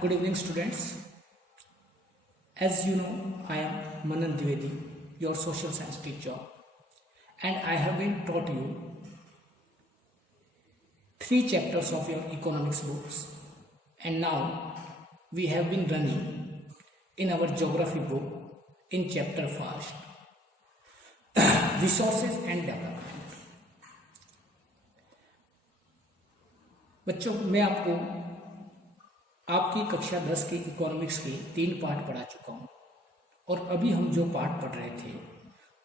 Good evening, students. As you know, I am Manan Dwivedi, your social science teacher, and I have been taught you 3 chapters of your economics books, and now we have been running in our geography book in chapter 1, resources and development. बच्चों, मैं आपको आपकी कक्षा 10 की economics के 3 part पढ़ा चुका हूँ और अभी हम जो पार्ट पढ़ रहे थे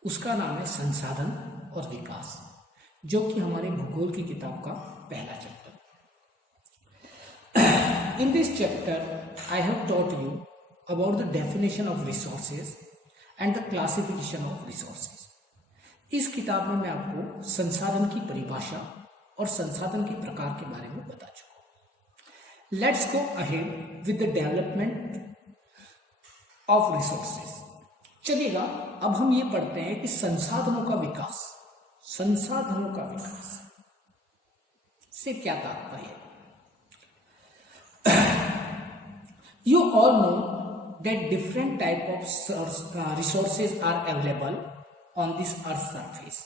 उसका नाम है संसाधन और विकास, जो कि हमारे भूगोल की किताब का पहला chapter. In this chapter I have taught you about the definition of resources and the classification of resources. इस किताब में मैं आपको संसाधन की परिभाषा और संसाधन के प्रकार के बारे में बता चुका हूं। Let's go ahead with the development of resources. चलिएगा, अब हम ये पढ़ते हैं कि संसाधनों का विकास से क्या तात्पर्य है। You all know that different type of resources are available on this earth's surface,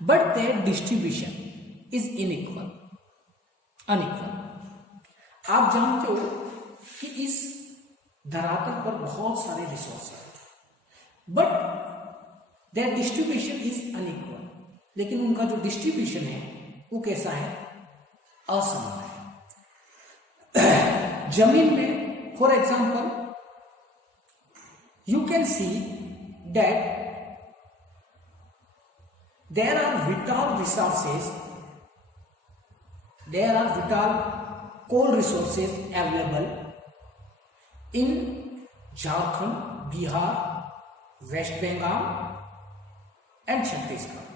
but their distribution is unequal. आप जानते हो कि इस धरातल पर बहुत सारे रिसोर्सेज हैं, but there distribution is unequal. लेकिन उनका जो डिस्ट्रीब्यूशन है वो कैसा है? असमान है। जमीन में for example you can see that there are vital coal resources available in Jharkhand, Bihar, West Bengal and Chhattisgarh.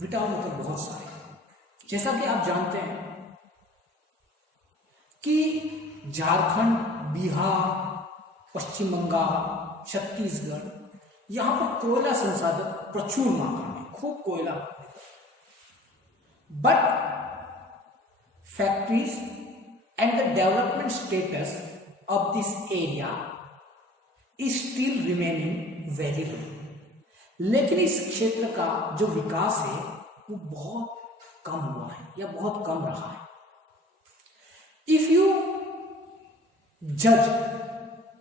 Vital मतलब बहुत सारे। जैसा कि आप जानते हैं कि झारखंड, बिहार, पश्चिम बंगाल, छत्तीसगढ़, यहां पर कोयला संसाधन प्रचुर मात्रा में, खूब कोयला, but factories and the development status of this area is still remaining very low. लेकिन इस क्षेत्र का जो विकास है वो बहुत कम हुआ है या बहुत कम रहा है। इफ यू जज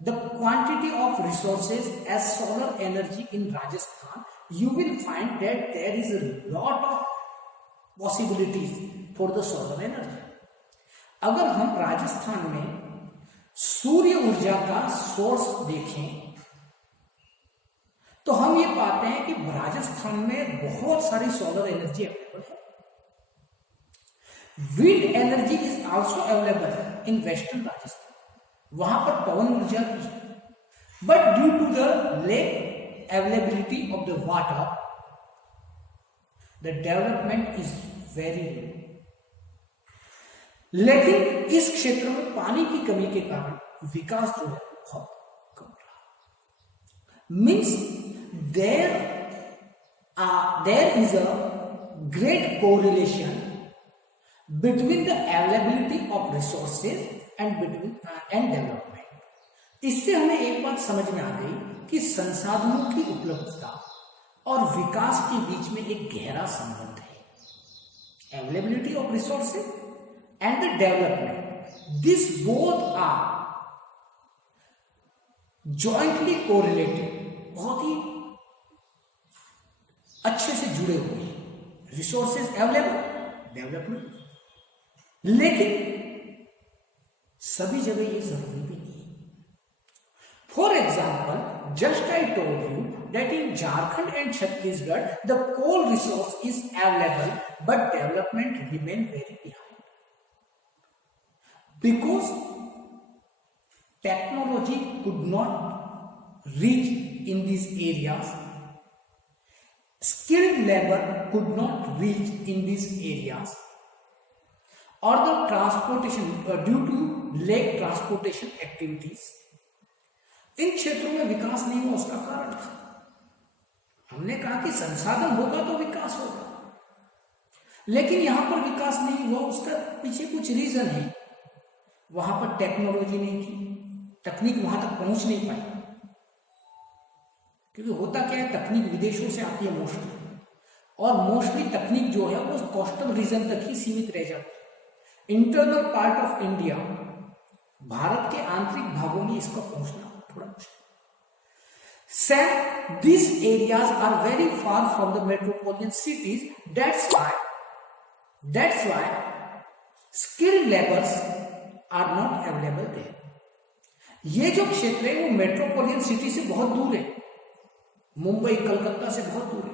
the quantity of resources as solar energy in Rajasthan, you will find that there is a lot of possibilities for the solar energy. अगर हम राजस्थान में सूर्य ऊर्जा का सोर्स देखें तो हम ये पाते हैं कि राजस्थान में बहुत सारी सोलर एनर्जी अवेलेबल है। Wind energy is also available in western Rajasthan, वहां पर पवन ऊर्जा भी है, but due to the lack availability of the water the development is very low. लेकिन इस क्षेत्र में पानी की कमी के कारण विकास जो है बहुत कम रहा। Means there is a great correlation between the availability of resources and development. इससे हमें एक बात समझ में आ गई कि संसाधनों की उपलब्धता और विकास के बीच में एक गहरा संबंध है। Availability of resources and the development, this both are jointly correlated, बहुत ही अच्छे से जुड़े हुए हैं। Resources available, development. लेकिन सभी जगह ये जरूरी भी नहीं है। For example, just I told you that in Jharkhand and Chhattisgarh the coal resource is available but development remain very behind because technology could not reach in these areas, skilled labor could not reach in these areas, or the transportation due to lake transportation activities। इन क्षेत्रों में विकास नहीं हुआ, उसका कारण था, हमने कहा कि संसाधन होगा तो विकास होगा, लेकिन यहां पर विकास नहीं हुआ, उसका पीछे कुछ रीजन है। वहां पर टेक्नोलॉजी नहीं थी, तकनीक वहां तक पहुंच नहीं पाई, क्योंकि होता क्या है, तकनीक विदेशों से आती है मोस्टली, और मोस्टली तकनीक जो है वो कोस्टल रीजन तक ही सीमित रह जाती है। Internal part of India, Bharat के आंतरिक भागों में इसका पहुंचना थोड़ा मुश्किल। Sam, these areas are very far from the metropolitan cities. That's why skilled laborers are not available there. ये जो क्षेत्र है वो मेट्रोपोलियन सिटी से बहुत दूर है, मुंबई कलकत्ता से बहुत दूर है,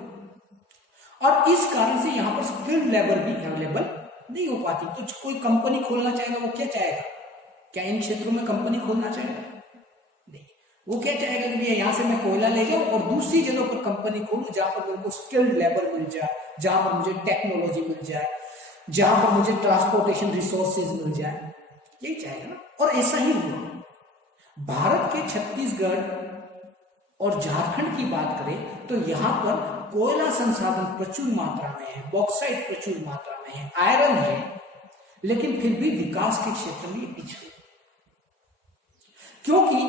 और इस कारण से यहां पर स्किल्ड लेबर भी अवेलेबल नहीं हो पाती। तो कोई कंपनी खोलना चाहेगा, वो क्या चाहेगा, क्या इन क्षेत्रों में कंपनी खोलना चाहेगा? नहीं, वो क्या चाहेगा कि भैया यहां से मैं कोयला ले जाऊं और दूसरी जगह पर कंपनी खोलूं जहां पर मेरे को स्किल्ड लेबर मिल जाए, जहां पर मुझे टेक्नोलॉजी मिल जाए, जहां पर मुझे ट्रांसपोर्टेशन रिसोर्सेज मिल जाए, यही चाहेगा ना। और ऐसा ही हुआ। भारत के छत्तीसगढ़ और झारखंड की बात करें तो यहां पर कोयला संसाधन प्रचुर मात्रा में है, बॉक्साइट प्रचुर मात्रा में है, आयरन है, लेकिन फिर भी विकास के क्षेत्र में ये पिछड़े, क्योंकि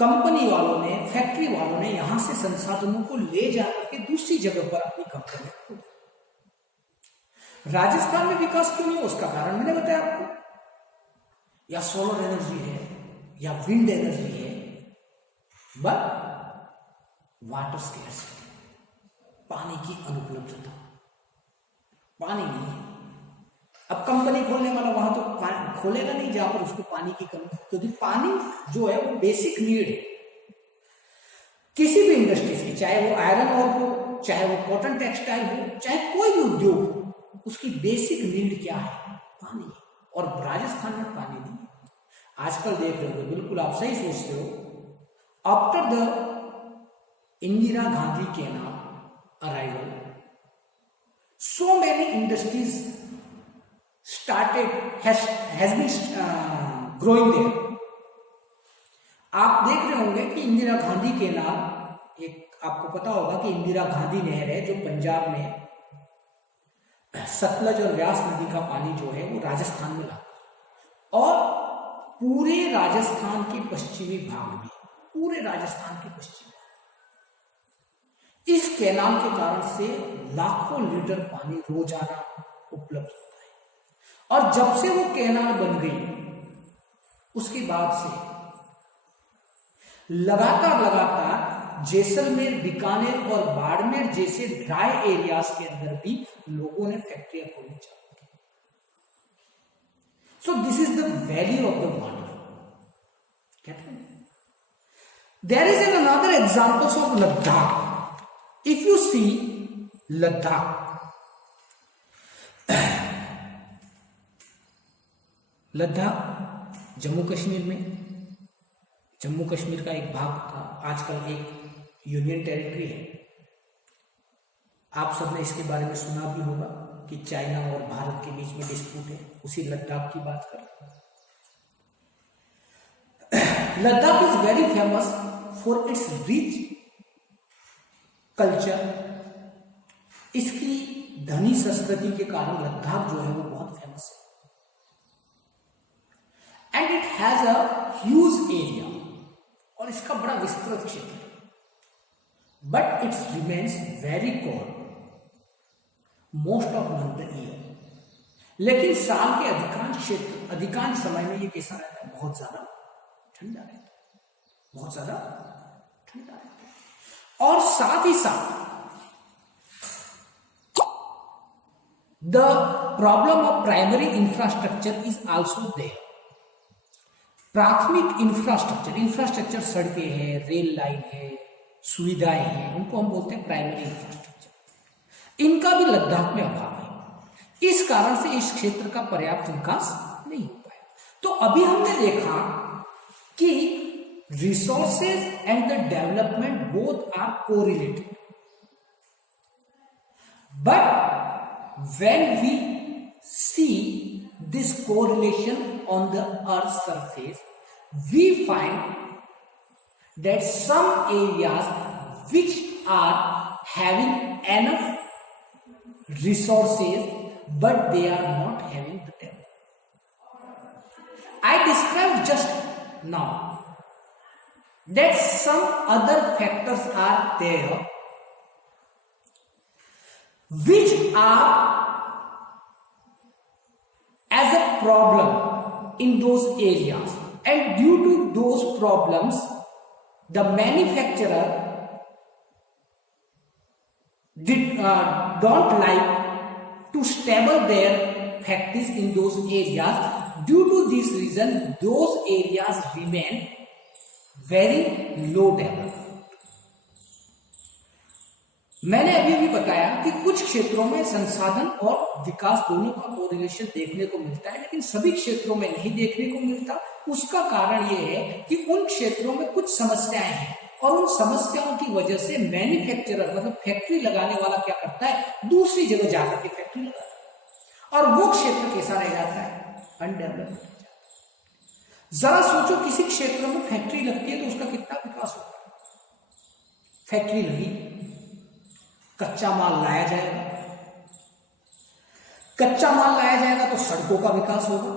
कंपनी वालों ने, फैक्ट्री वालों ने यहां से संसाधनों को ले जाकर के दूसरी जगह पर अपनी कंपनी खोली। राजस्थान में विकास क्यों नहीं, उसका कारण मैंने बताया आपको, या सोलर एनर्जी है या विंड एनर्जी है, बट वाटर स्केर्सिटी, पानी की अनुपलब्धता, पानी नहीं है। अब कंपनी खोलने वाला वहां तो खोलेगा नहीं जहां पर उसको पानी की कमी, क्योंकि पानी जो है वो बेसिक नीड है किसी भी इंडस्ट्री की, चाहे वो आयरन और हो, चाहे वो कॉटन टेक्सटाइल हो, चाहे कोई भी उद्योग हो, उसकी बेसिक नीड क्या है, पानी। और राजस्थान में पानी नहीं है। आजकल देख रहे हो, बिल्कुल आप सही सोचते हो, after the Indira Gandhi canal arrival, so many industries has been growing there. आप देख रहे होंगे कि इंदिरा गांधी कैनाल, एक आपको पता होगा कि इंदिरा गांधी नहर है जो पंजाब में सतलज और व्यास नदी का पानी जो है वो राजस्थान में लाता है, और पूरे राजस्थान के पश्चिमी भाग में, पूरे राजस्थान के पश्चिमी इस कैनाल के कारण से लाखों लीटर पानी रोजाना उपलब्ध होता है। और जब से वो कैनाल बन गई उसके बाद से लगातार जैसलमेर, बीकानेर और बाड़मेर जैसे ड्राई एरियाज के अंदर भी लोगों ने फैक्ट्रियां खोलनी चालू की। So this is the value of the water. There is an another examples of Ladakh. If you see Ladakh, Ladakh Jammu Kashmir में, जम्मू कश्मीर का एक भाग था, आजकल एक यूनियन टेरिटरी है। आप सबने इसके बारे में सुना भी होगा कि चाइना और भारत के बीच में डिस्प्यूट है, उसी लद्दाख की बात करें। Ladakh is very famous for its rich culture. इसकी धनी संस्कृति के कारण लद्दाख जो है वो बहुत फेमस है, and it has a huge area, और इसका बड़ा विस्तृत क्षेत्र है, but it's remains very cold most of month the year. लेकिन साल के अधिकांश समय में ये कैसा रहता है, बहुत ज्यादा ठंडा रहता है, बहुत ज्यादा ठंडा रहता है। और साथ ही साथ the problem of primary infrastructure is also there. प्राथमिक इंफ्रास्ट्रक्चर सड़कें हैं, रेल लाइन है, सुविधाएं हैं, उनको हम बोलते हैं प्राइमरी इंफ्रास्ट्रक्चर। इनका भी लद्दाख में अभाव है, इस कारण से इस क्षेत्र का पर्याप्त विकास नहीं हो पाया। तो अभी हमने देखा कि resources and the development both are correlated, but when we see this correlation on the earth's surface, we find that some areas which are having enough resources but they are not having the development. I described just now that some other factors are there which are as a problem in those areas, and due to those problems the manufacturer don't like to stable their factories in those areas. Due to this reason those areas remain very low developed. मैंने अभी भी बताया कि कुछ क्षेत्रों में संसाधन और विकास दोनों का कोरिलेशन देखने को मिलता है, लेकिन सभी क्षेत्रों में नहीं देखने को मिलता। उसका कारण यह है कि उन क्षेत्रों में कुछ समस्याएं हैं और उन समस्याओं की वजह से मैन्युफैक्चरर मतलब फैक्ट्री लगाने वाला क्या करता है, दूसरी जगह जाकर के फैक्ट्री लगाता है और वो क्षेत्र कैसा रह जाता है, अनडेवलप्ड। जरा सोचो किसी क्षेत्र में फैक्ट्री लगती है तो उसका कितना विकास होता है। फैक्ट्री लगी, कच्चा माल लाया जाएगा, कच्चा माल लाया जाएगा तो सड़कों का विकास होगा,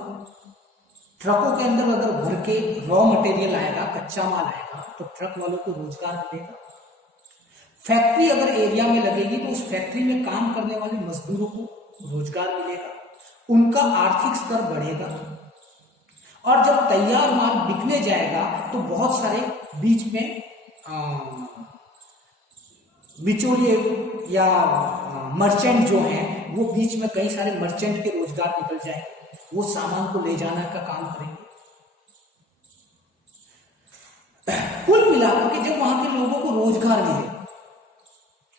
ट्रकों के अंदर अगर भर के रॉ मटेरियल आएगा, कच्चा माल आएगा तो ट्रक वालों को रोजगार मिलेगा। फैक्ट्री अगर एरिया में लगेगी तो उस फैक्ट्री में काम करने वाले मजदूरों को रोजगार मिलेगा, उनका आर्थिक स्तर बढ़ेगा और जब तैयार माल बिकने जाएगा तो बहुत सारे बीच में बिचौलिए या मर्चेंट जो हैं वो बीच में कई सारे मर्चेंट के रोजगार निकल जाएंगे, वो सामान को ले जाने का काम करेंगे। कुल मिलाकर के जब वहां के लोगों को रोजगार मिलेगा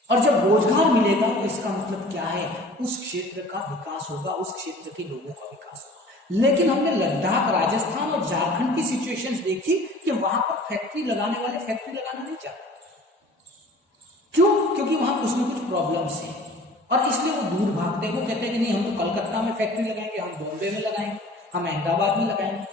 और जब रोजगार मिलेगा तो इसका मतलब क्या है, उस क्षेत्र का विकास होगा, उस क्षेत्र के लोगों का विकास होगा। लेकिन हमने लद्दाख, राजस्थान और झारखंड की सिचुएशंस देखी कि वहां पर फैक्ट्री लगाने वाले फैक्ट्री लगाना नहीं चाहते। क्यों? क्योंकि वहां कुछ न कुछ प्रॉब्लम्स हैं और इसलिए वो दूर भागते हैं। वो कहते हैं कि नहीं, हम तो कलकत्ता में फैक्ट्री लगाएंगे, हम बॉम्बे में लगाएंगे, हम अहमदाबाद में लगाएंगे।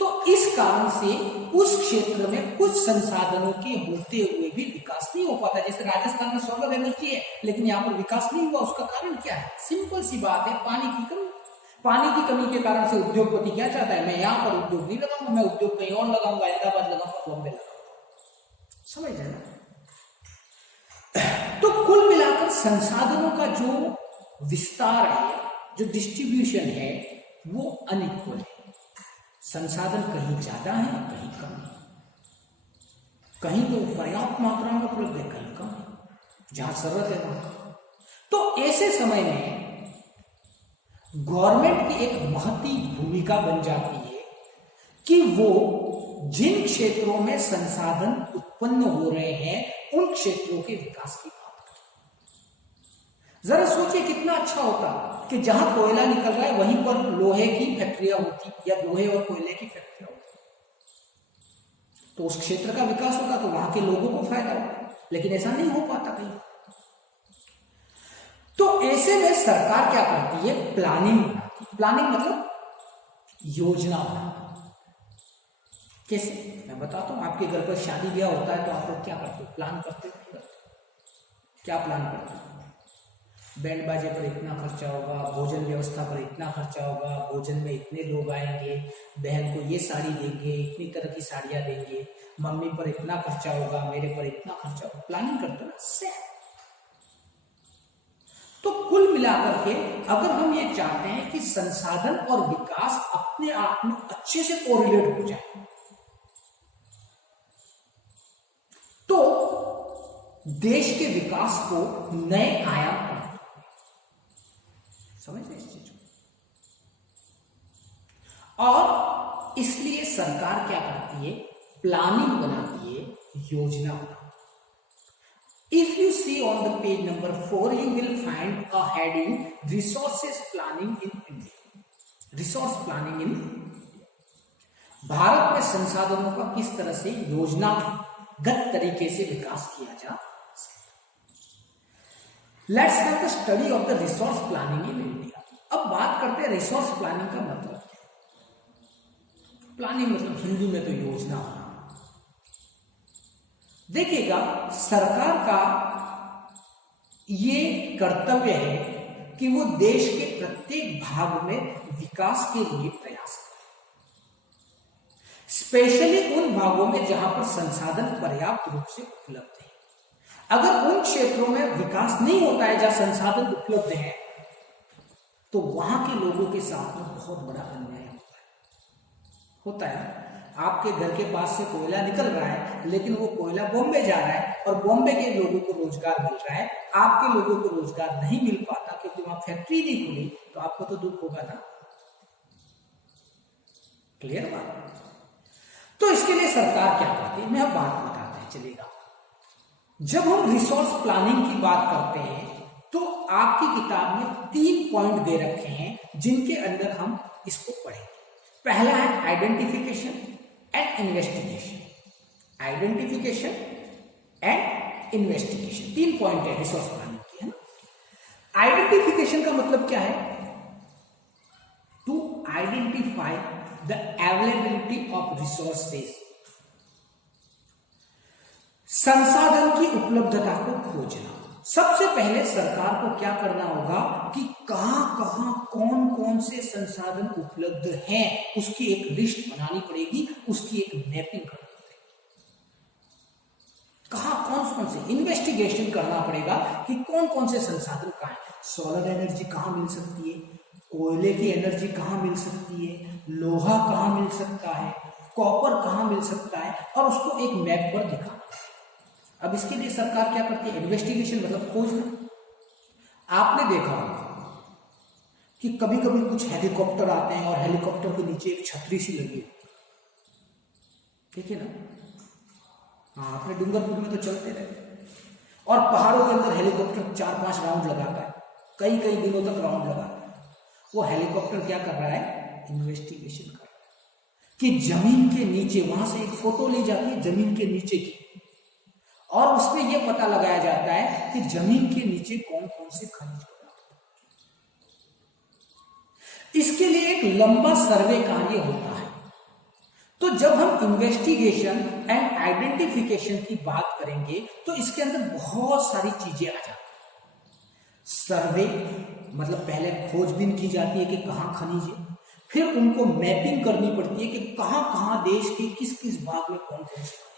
तो इस कारण से उस क्षेत्र में कुछ संसाधनों के होते हुए भी विकास नहीं हो पाता। जैसे राजस्थान में सोलर एनर्जी है लेकिन यहाँ पर विकास नहीं हुआ। उसका कारण क्या है? सिंपल सी बात है, पानी की कमी। पानी की कमी के कारण से उद्योगपति क्या चाहता है, मैं यहाँ पर उद्योग नहीं लगाऊंगा, मैं उद्योग कहीं और लगाऊंगा, अहमदाबाद लगाऊंगा, बॉम्बे लगाऊंगा। समझ रहे ना? तो कुल मिलाकर संसाधनों का जो विस्तार है, जो डिस्ट्रीब्यूशन है, वो अनइक्वल है। संसाधन कहीं ज्यादा है, कहीं कम है, कहीं तो पर्याप्त मात्रा में उपलब्ध है, कहीं कम है, जहां जरूरत है वहां। तो ऐसे समय में गवर्नमेंट की एक महती भूमिका बन जाती है कि वो जिन क्षेत्रों में संसाधन उत्पन्न हो रहे हैं उन क्षेत्रों के विकास की बात करें। जरा सोचिए कितना अच्छा होता कि जहां कोयला निकल रहा है वहीं पर लोहे की फैक्ट्रियां होती या लोहे और कोयले की फैक्ट्रियां होती, तो उस क्षेत्र का विकास होता, तो वहां के लोगों को फायदा होता। लेकिन ऐसा नहीं हो पाता कहीं। तो ऐसे में सरकार क्या करती है, प्लानिंग बनाती है। प्लानिंग मतलब योजना बनाती। कैसे? मैं बताता हूं। आपके घर पर शादी ब्याह होता है तो आप लोग क्या करते हो, प्लान करते हो, नहीं करते? क्या प्लान करते हो? बैंड बाजे पर इतना खर्चा होगा, भोजन व्यवस्था पर इतना खर्चा होगा, भोजन में इतने लोग आएंगे, बहन को ये साड़ी देंगे, इतनी तरह की साड़ियां देंगे, मम्मी पर इतना खर्चा होगा, मेरे पर इतना खर्चा होगा। प्लानिंग करते हो ना, सेट। तो कुल मिलाकर के अगर हम ये चाहते हैं कि संसाधन और विकास अपने आप में अच्छे से कोरिलेट हो जाए तो देश के विकास को नए आयाम प्राप्त होंगे। समझ रहे इस चीज को? और इसलिए सरकार क्या करती है, प्लानिंग बनाती है, योजना बनाती है। If you see on the page number 4 you will find a heading resources planning in India. Resource planning in Bharat में संसाधनों का किस तरह से योजनागत तरीके से विकास किया जा सकता। Let's have the study of the resource planning in India. अब बात करते हैं रिसोर्स प्लानिंग का मतलब क्या। प्लानिंग मतलब हिंदी में तो योजना बनाना। देखिएगा, सरकार का ये कर्तव्य है कि वो देश के प्रत्येक भाग में विकास के लिए प्रयास करे, स्पेशली उन भागों में जहां पर संसाधन पर्याप्त रूप से उपलब्ध है। अगर उन क्षेत्रों में विकास नहीं होता है जहां संसाधन उपलब्ध है, तो वहां के लोगों के साथ में बहुत बड़ा अन्याय होता है। आपके घर के पास से कोयला निकल रहा है, लेकिन वो कोयला बॉम्बे जा रहा है और बॉम्बे के लोगों को रोजगार मिल रहा है, आपके लोगों को रोजगार नहीं मिल पाता क्योंकि वहां फैक्ट्री नहीं खुली, तो आपको तो दुख होगा ना। क्लियर बात? तो इसके लिए सरकार क्या करती है, मैं अब बात बताते हैं, चलेगा। जब हम रिसोर्स प्लानिंग की बात करते हैं तो आपकी किताब में 3 पॉइंट दे रखे हैं जिनके अंदर हम इसको पढ़ेंगे। पहला है identification and investigation. Identification and investigation 3 point है रिसोर्स प्लानिंग की, है ना। आइडेंटिफिकेशन का मतलब क्या है? To identify the availability of resources, संसाधन की उपलब्धता को खोजना। सबसे पहले सरकार को क्या करना होगा कि कहां कहां कौन कौन से संसाधन उपलब्ध हैं, उसकी एक लिस्ट बनानी पड़ेगी, उसकी एक मैपिंग करनी पड़ेगी। कहां कौन से इन्वेस्टिगेशन करना पड़ेगा कि कौन कौन से संसाधन कहां है। सोलर एनर्जी कहां मिल सकती है, कोयले की एनर्जी कहां मिल सकती है, लोहा कहां मिल सकता है, कॉपर कहां मिल सकता है, और उसको एक मैप पर दिखाना। अब इसके लिए सरकार क्या करती है? इन्वेस्टिगेशन मतलब खोजना। आपने देखा होगा कि कभी कभी कुछ हेलीकॉप्टर आते हैं और हेलीकॉप्टर के नीचे एक छतरी सी लगी होती है, ठीक है ना। हाँ, आपने डूंगरपुर में तो चलते रहे, और पहाड़ों के अंदर हेलीकॉप्टर 4-5 राउंड लगाता है, कई कई दिनों तक राउंड लगाता है। वो हेलीकॉप्टर क्या कर रहा है? इन्वेस्टिगेशन कर रहा है कि जमीन के नीचे, वहां से एक फोटो ली जाती है जमीन के नीचे की, और उसमें यह पता लगाया जाता है कि जमीन के नीचे कौन कौन से खनिज पदार्थ। इसके लिए एक लंबा सर्वे कार्य होता है। तो जब हम इन्वेस्टिगेशन एंड आइडेंटिफिकेशन की बात करेंगे तो इसके अंदर बहुत सारी चीजें आ जाती हैं। सर्वे मतलब पहले खोजबीन की जाती है कि कहां खनिज है, फिर उनको मैपिंग करनी पड़ती है कि कहां कहां देश के किस किस भाग में कौन कौन से।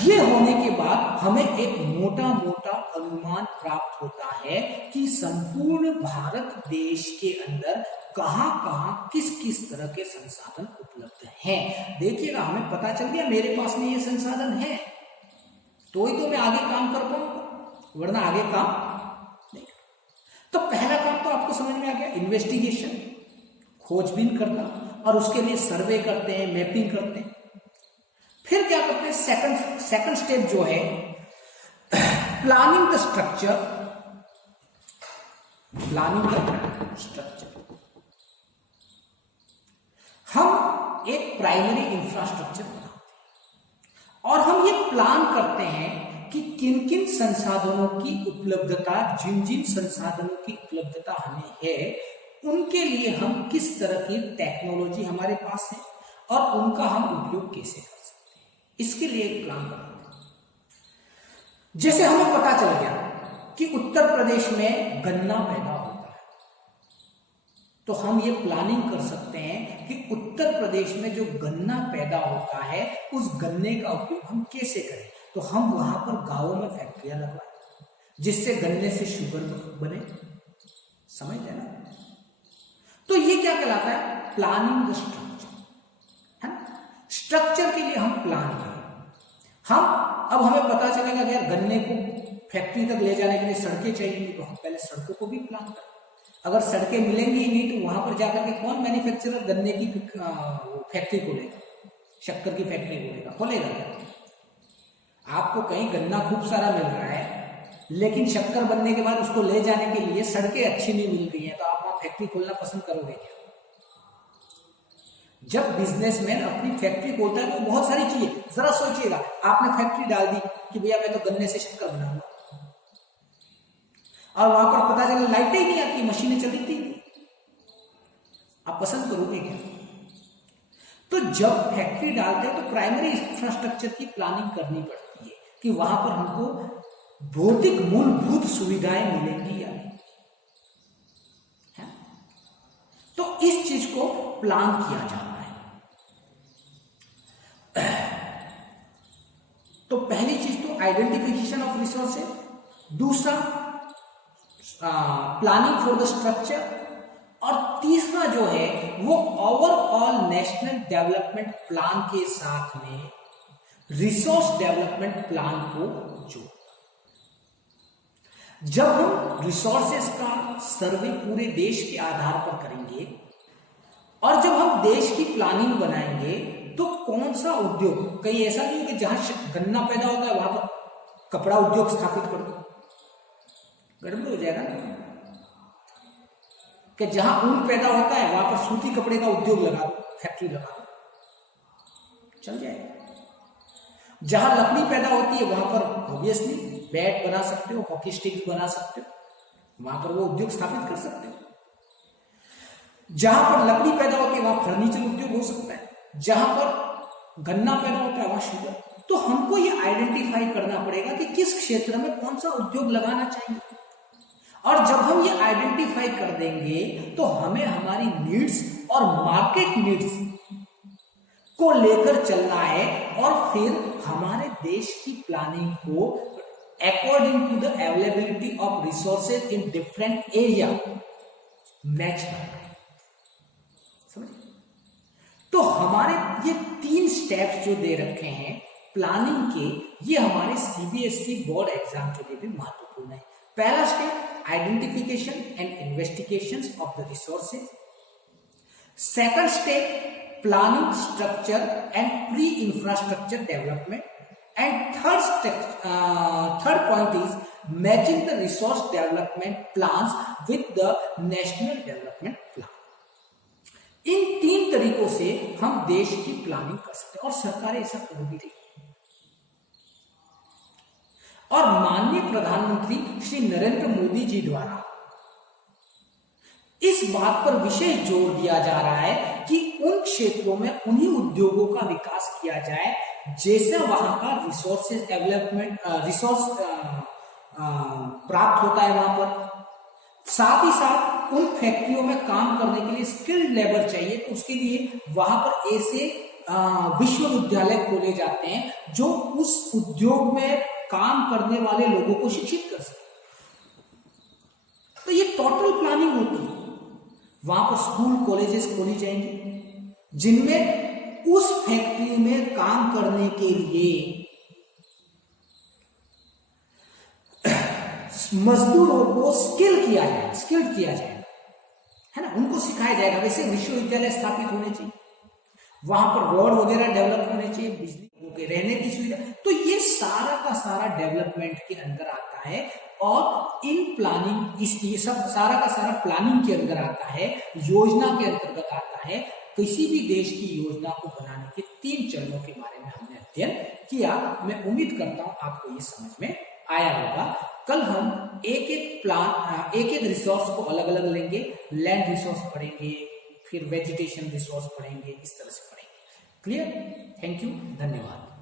ये होने के बाद हमें एक मोटा मोटा अनुमान प्राप्त होता है कि संपूर्ण भारत देश के अंदर कहां कहां किस किस तरह के संसाधन उपलब्ध हैं। देखिएगा, हमें पता चल गया मेरे पास में ये संसाधन है, तो ही तो मैं आगे काम कर पाऊंगा, वरना आगे काम नहीं। तो पहला काम तो आपको समझ में आ गया, इन्वेस्टिगेशन, खोजबीन करना, और उसके लिए सर्वे करते हैं, मैपिंग करते हैं। फिर क्या करते हैं? सेकंड स्टेप जो है planning the structure. Planning the structure, हम एक प्राइमरी इंफ्रास्ट्रक्चर बनाते हैं और हम ये प्लान करते हैं कि किन किन संसाधनों की उपलब्धता, जिन जिन संसाधनों की उपलब्धता हमें है, उनके लिए हम किस तरह की टेक्नोलॉजी हमारे पास है और उनका हम उपयोग कैसे कर सकते हैं, इसके लिए एक प्लान बनाते हैं। जैसे हमें पता चल गया कि उत्तर प्रदेश में गन्ना पैदा होता है, तो हम ये प्लानिंग कर सकते हैं कि उत्तर प्रदेश में जो गन्ना पैदा होता है उस गन्ने का उपयोग हम कैसे करें। तो हम वहां पर गांवों में फैक्ट्रियां लगवाएं जिससे गन्ने से शुगर बने, समझ लेना। तो ये क्या कहलाता है? प्लानिंग द स्ट्रक्चर, है ना। स्ट्रक्चर के लिए हम प्लान करें। अब हमें पता चलेगा कि यार गन्ने को फैक्ट्री तक ले जाने के लिए सड़कें चाहिए, तो हम पहले सड़कों को भी प्लान करें। अगर सड़कें मिलेंगी ही नहीं तो वहां पर जाकर के कौन मैन्युफैक्चरर गन्ने की फैक्ट्री खोलेगा, शक्कर की फैक्ट्री खोलेगा क्या? आपको कहीं गन्ना खूब सारा मिल रहा है लेकिन शक्कर बनने के बाद उसको ले जाने के लिए सड़कें अच्छी नहीं मिल रही है, तो आप वहां फैक्ट्री खोलना पसंद करोगे क्या? जब बिजनेसमैन अपनी फैक्ट्री खोलता है तो बहुत सारी चीजें, जरा सोचिएगा, आपने फैक्ट्री डाल दी कि भैया मैं तो गन्ने से शक्कर बनाऊंगा, और वहां पर पता चला लाइटें ही नहीं आती, मशीनें चलती नहीं, आप पसंद करोगे क्या? तो जब फैक्ट्री डालते हैं तो प्राइमरी इंफ्रास्ट्रक्चर की प्लानिंग करनी पड़ती है कि वहां पर हमको भौतिक मूलभूत सुविधाएं मिलेंगी या नहीं, है? तो इस चीज को प्लान किया जाता है। तो पहली चीज तो आइडेंटिफिकेशन ऑफ रिसोर्स है, दूसरा प्लानिंग फॉर द स्ट्रक्चर, और तीसरा जो है वो ओवरऑल नेशनल डेवलपमेंट प्लान के साथ में रिसोर्स डेवलपमेंट प्लान को जोड़। जब हम रिसोर्सेस का सर्वे पूरे देश के आधार पर करेंगे और जब हम देश की प्लानिंग बनाएंगे तो कौन सा उद्योग, कहीं ऐसा नहीं कि जहां गन्ना पैदा होता है वहां पर कपड़ा उद्योग स्थापित कर दो, गड़बड़ हो जाएगा ना। कि जहां ऊन पैदा होता है वहां पर सूती कपड़े का उद्योग लगा दो, फैक्ट्री लगा दो, चल जाएगा। जहां लकड़ी पैदा होती है वहां पर ऑब्वियसली बैट बना सकते हो, हॉकी स्टिक्स बना सकते हो, वहां पर वो उद्योग स्थापित कर सकते हो। जहां पर लकड़ी पैदा होती है वहां फर्नीचर उद्योग हो सकता है, जहां पर गन्ना पैदा होता है वहां शुगर। तो हमको ये आइडेंटिफाई करना पड़ेगा कि किस क्षेत्र में कौन सा उद्योग लगाना चाहिए, और जब हम ये आइडेंटिफाई कर देंगे तो हमें हमारी नीड्स और मार्केट नीड्स को लेकर चलना है, और फिर हमारे देश की प्लानिंग को according to the availability of resources in different area match करना है। समझ? तो हमारे ये 3 स्टेप्स जो दे रखे हैं प्लानिंग के, ये हमारे सीबीएसई बोर्ड एग्जाम के लिए भी महत्वपूर्ण है। पहला step identification and investigation of the resources, second step planning, structure and pre-infrastructure development, and third point is matching the resource development plans with the national development plan. इन 3 तरीकों से हम देश की प्लानिंग कर सकते हैं और सरकारें ऐसा कर भी रही है। और माननीय प्रधानमंत्री श्री नरेंद्र मोदी जी द्वारा इस बात पर विशेष जोर दिया जा रहा है कि उन क्षेत्रों में उन्हीं उद्योगों का विकास किया जाए जैसे वहां का रिसोर्सेज डेवलपमेंट रिसोर्स प्राप्त होता है वहां पर। साथ ही साथ उन फैक्ट्रियों में काम करने के लिए स्किल्ड लेबर चाहिए, तो उसके लिए वहां पर ऐसे विश्वविद्यालय खोले जाते हैं जो उस उद्योग में काम करने वाले लोगों को शिक्षित कर सके। तो ये टोटल प्लानिंग होती है। वहां पर स्कूल कॉलेजेस खोली जाएंगे जिनमें उस फैक्ट्री में काम करने के लिए मजदूरों को स्किल्ड किया जाएगा, है ना, उनको सिखाया जाएगा। वैसे विश्वविद्यालय स्थापित होने चाहिए, वहां पर रोड वगैरह डेवलप होने चाहिए, बिजली के रहने की सुविधा। तो ये सारा का सारा डेवलपमेंट के अंदर आता है, और इन प्लानिंग ये सब सारा का सारा प्लानिंग के अंदर आता है, योजना के अंतर्गत आता है। किसी भी देश की योजना को बनाने के 3 चरणों के बारे में हमने अध्ययन किया। मैं उम्मीद करता हूं आपको ये समझ में आया होगा। कल हम एक रिसोर्स को अलग अलग लेंगे, लैंड रिसोर्स पढ़ेंगे, फिर वेजिटेशन रिसोर्स पढ़ेंगे, इस तरह से पढ़ेंगे। क्लियर? थैंक यू, धन्यवाद।